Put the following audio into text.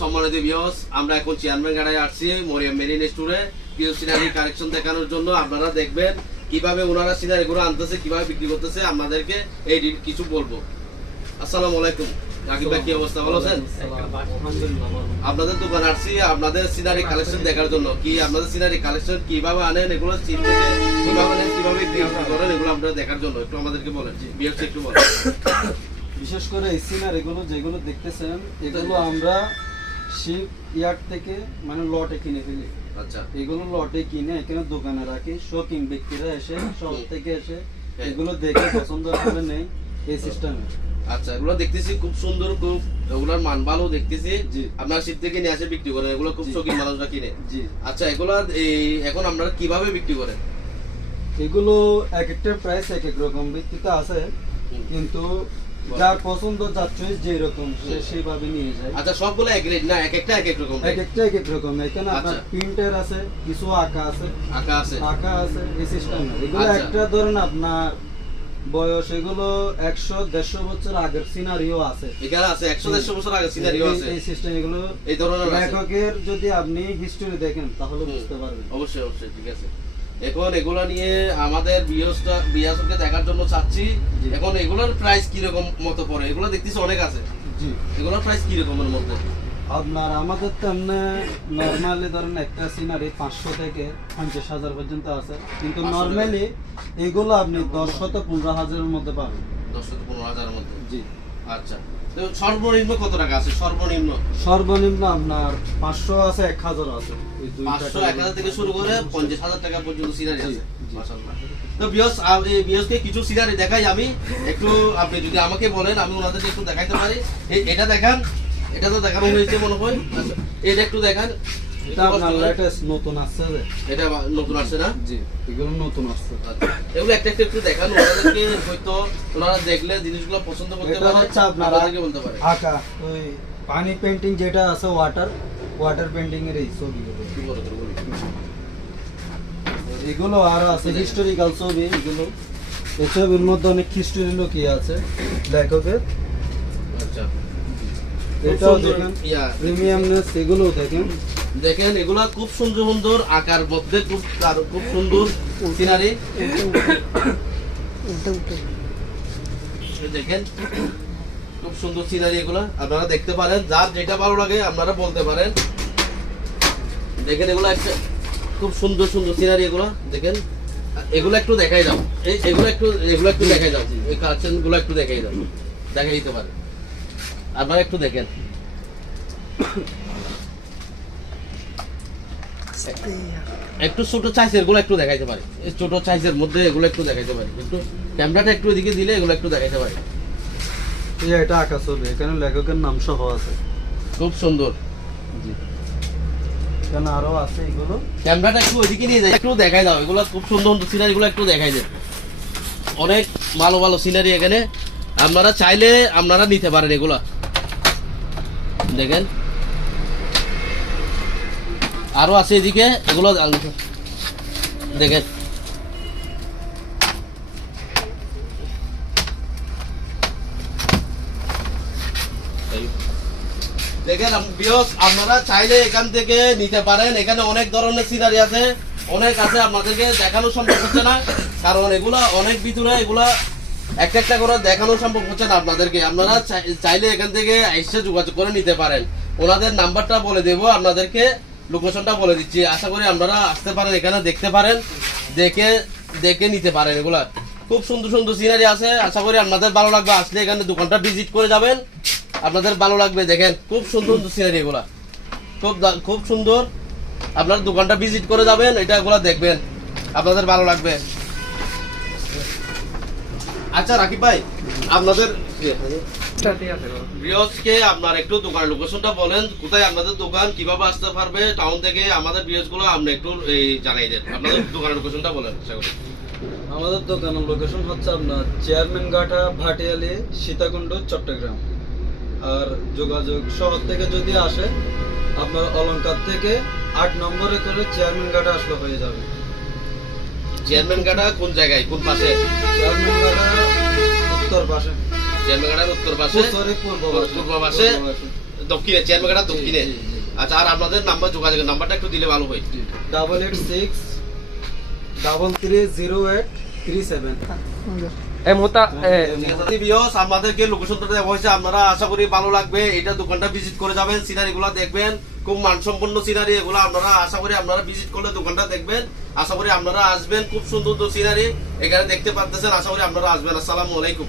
সম্মানিত ভিউয়ার্স, আমরা এখন চেয়ারম্যান গাড়ায় আসছি মরিয়াম মেরিন স্টোরে পিও সিনারি কালেকশন দেখানোর জন্য। আপনারা দেখবেন কিভাবে ওনারা সিনারিগুলো আনতেছে, কিভাবে বিক্রি করতেছে, আমাদেরকে এই কিছু বলবো। আসসালামু আলাইকুম রাকিব ভাই, কি অবস্থা, ভালো আছেন? আপনাদের দোকান আসছি আপনাদের সিনারি কালেকশন দেখার জন্য। কি আপনাদের সিনারি কালেকশন কিভাবে আনেন, এগুলো চিপ থেকে কিভাবে আনেন, কিভাবে বিক্রি করেন, এগুলো আপনারা দেখার জন্য একটু আমাদেরকে বলেন। ভিউয়ার্স একটু বলেন। বিশেষ করে এই সিনারিগুলো যেগুলো দেখতেছেন এগুলো আমরা শিপ ইয়ার্ড থেকে মানে লটে কিনে ফেলি। আচ্ছা, এগুলো লটে কিনে এখানে দোকানে রাখি, শপিং ব্যক্তিরা এসে শহর থেকে এসে এগুলো দেখে পছন্দ করে নেই এই সিস্টেমে। আচ্ছা, এগুলো দেখতেছি খুব সুন্দর, খুব এগুলোর মান ভালো দেখতেছি। আপনারা শীত থেকে নিয়ে আসে বিক্রি করেন, এগুলো খুব শৌখিন মানুষরা কিনে। জি। আচ্ছা, এগুলো এখন আপনারা কিভাবে বিক্রি করেন? এগুলো এক একটা প্রাইস এক এক রকম ভিত্তিতে আছে, কিন্তু যার পছন্দ যার চয়েস যে রকম সে সেভাবে নিয়ে যায়। আচ্ছা, সবগুলো এক রেট না, এক একটা এক এক রকম? এক একটা এক এক রকম। এখানে আপনার প্রিন্টার আছে, কিছু আঁকা আছে, আঁকা আছে এই সিস্টেম। এগুলো একটা ধরেন আপনার বয়স এগুলো 100-150 বছর আগের সিনারিও আছে। এখানে আছে 100-150 বছর আগের সিনারিও আছে এই সিস্টেম। এগুলো এই ধরনের লেখকের যদি আপনি হিস্টরি দেখেন তাহলে বুঝতে পারবেন। অবশ্যই অবশ্যই, ঠিক আছে। এখন এগুলো নিয়ে আমাদের বিয়াসকে দেখার জন্য চাচ্ছি। এখন এগুলোর প্রাইস কি রকম মতো পড়ে? এগুলো দেখতেছি অনেক আছে। জি। এগুলোর প্রাইস কি রকমের মধ্যে? আপনার আমাদের তো এমনি নর্মালি ধরেন একটা সিনারি 500 থেকে 50,000 পর্যন্ত আছে, কিন্তু নর্মালি এগুলো আপনি 10-15,000 এর মধ্যে পাবেন। 10-15,000 এর মধ্যে? জি। আচ্ছা, তো সর্বনিম্ন কত টাকা আছে? সর্বনিম্ন আপনার 500 আছে, 1000 আছে। এই 500-1000 থেকে শুরু করে 50,000 টাকা পর্যন্ত সিনারি আছে। মাশাআল্লাহ। তো বিয়সকে কিছু সিনারি দেখাই আমি একটু, আপনি যদি আমাকে বলেন আমি ওনাদেরকে একটু দেখাইতে পারি। এটা দেখান, এটা তো দেখানো হয়েছে মনে হয়। আচ্ছা, এটা একটু দেখান। এটা আপনার লেটেস্ট নতুন আসছে। এটা নতুন আসছে না? জি, এগুলো নতুন আসছে। আচ্ছা, এগুলো একটা একটা একটু দেখান, ওনাদেরকে হয়তো ওনারা দেখলে জিনিসগুলো পছন্দ করতে পারে, আপনাদেরকে বলতে পারে। আঁকা ওই পানি পেইন্টিং যেটা আছে, ওয়াটার পেইন্টিং এর এই ছবিগুলো কি বলে তো বলি। এগুলো আর আছে হিস্টোরিক্যাল ছবি। এগুলো এই ছবির মধ্যে অনেক হিস্টোরি লুকিয়ে আছে লেখকের। আচ্ছা, এটাও দেখেন প্রিমিয়ামনেস, এগুলো দেখেন এগুলা খুব সুন্দর সুন্দর আকার মধ্যে, খুব সুন্দর সিনারি। দেখেন খুব সুন্দর সিনারি, এগুলা আপনারা দেখতে পারেন। যার যেটা ভালো লাগে আপনারা বলতে পারেন। দেখেন এগুলা একটা খুব সুন্দর সুন্দর সিনারি। এগুলা দেখেন, এগুলো একটু দেখাই দাও। এগুলো একটু দেখাই দাও। এই কালেকশন গুলো একটু দেখাই দাও, দেখাই দিতে পারে। আপনারা একটু দেখেন। একটু ছোট সাইজের গুলো একটু দেখাইতে পারে, ছোট সাইজের মধ্যে এগুলো একটু দেখাইতে পারে। একটু ক্যামেরাটা একটু এদিকে দিলে এগুলো একটু দেখাইতে পারে। এটা আঁকা ছবি, এখানে লেখকের নাম সহ আছে। খুব সুন্দর। জি, এখানে আরো আছে। এগুলো ক্যামেরাটা একটু ওইদিকে নিয়ে যায়, একটু দেখাই দাও। এগুলো খুব সুন্দর সুন্দর সিনারি গুলো একটু দেখাই দেন। অনেক ভালো ভালো সিনারি এখানে, আপনারা চাইলে আপনারা নিতে পারেন। এগুলা দেখেন আরো আছে এদিকে, এগুলো দেখেন। দেখেন ভিউয়ার্স, আপনারা চাইলে এখান থেকে নিতে পারেন। এখানে অনেক ধরনের সিনারি আছে, অনেক আছে, আপনাদেরকে দেখানো সম্ভব হচ্ছে না, কারণ এগুলা অনেক ভিতরে। এগুলা একটা একটা করে দেখানো সম্ভব হচ্ছে না আপনাদেরকে। আপনারা চাইলে এখান থেকে এসে যোগাযোগ করে নিতে পারেন। ওনাদের নাম্বারটা বলে দেবো, আপনাদেরকে লোকেশনটা বলে দিচ্ছি। আশা করি আপনারা আসতে পারেন, এখানে দেখতে পারেন, দেখে নিতে পারেন। এগুলা খুব সুন্দর সুন্দর সিনারি আছে। আশা করি আপনাদের ভালো লাগবে। আসলে এখানে দোকানটা ভিজিট করে যাবেন, আপনাদের ভালো লাগবে। দেখেন খুব সুন্দর সুন্দর সিনারি, এগুলা খুব সুন্দর। আপনার দোকানটা ভিজিট করে যাবেন, এটা এগুলা দেখবেন, আপনাদের ভালো লাগবে। আচ্ছা রাকিব ভাই, আপনাদের ভিউয়ার্সকে আপনার একটু দোকানের লোকেশনটা বলেন। কোথায় আপনাদের দোকান, কিভাবে আসতে পারবে টাউন থেকে? আমাদের ভিউয়ার্স গুলো আপনি একটু জানাই দেন, আপনাদের দোকানের লোকেশনটা বলেন। আমাদের দোকানের লোকেশন হচ্ছে আপনার চেয়ারম্যান ঘাটা, ভাটিয়ালি, সীতাকুণ্ড, চট্টগ্রাম। আর যোগাযোগ শহর থেকে যদি আসে আপনার অলংকার থেকে 8 নম্বরে করে চেয়ারম্যান ঘাটা আসলে হয়ে যাবে। চেয়ারম্যান ঘাটা কোন জায়গায়, কোন পাশে? চেয়ারম্যান ঘাটা উত্তর পাশে। চেয়ারম্যান ঘাটার উত্তর পাশে, সরি পূর্ব পাশে। দক্ষিণে, চেয়ারম্যান ঘাটার দক্ষিণে। জি, জি। আচ্ছা, আর আপনাদের নাম্বার, যোগাযোগের নাম্বারটা একটু দিলে ভালো হয়। 8863308337। এই মোতা ভিউয়ার্স, আমাদেরকে লোকেশনটা দেওয়া হয়েছে, আপনারা আশা করি ভালো লাগবে। এটা দোকানটা ভিজিট করে যাবেন, সিনারি গুলা দেখবেন, খুব মানসম্পন্ন সিনারি এগুলো। আপনারা আশা করি আপনারা ভিজিট করলে দোকানটা দেখবেন, আশা করি আপনারা আসবেন। খুব সুন্দর সিনারি এখানে দেখতে পাচ্ছেন, আশা করি আপনারা আসবেন। আসসালামু আলাইকুম।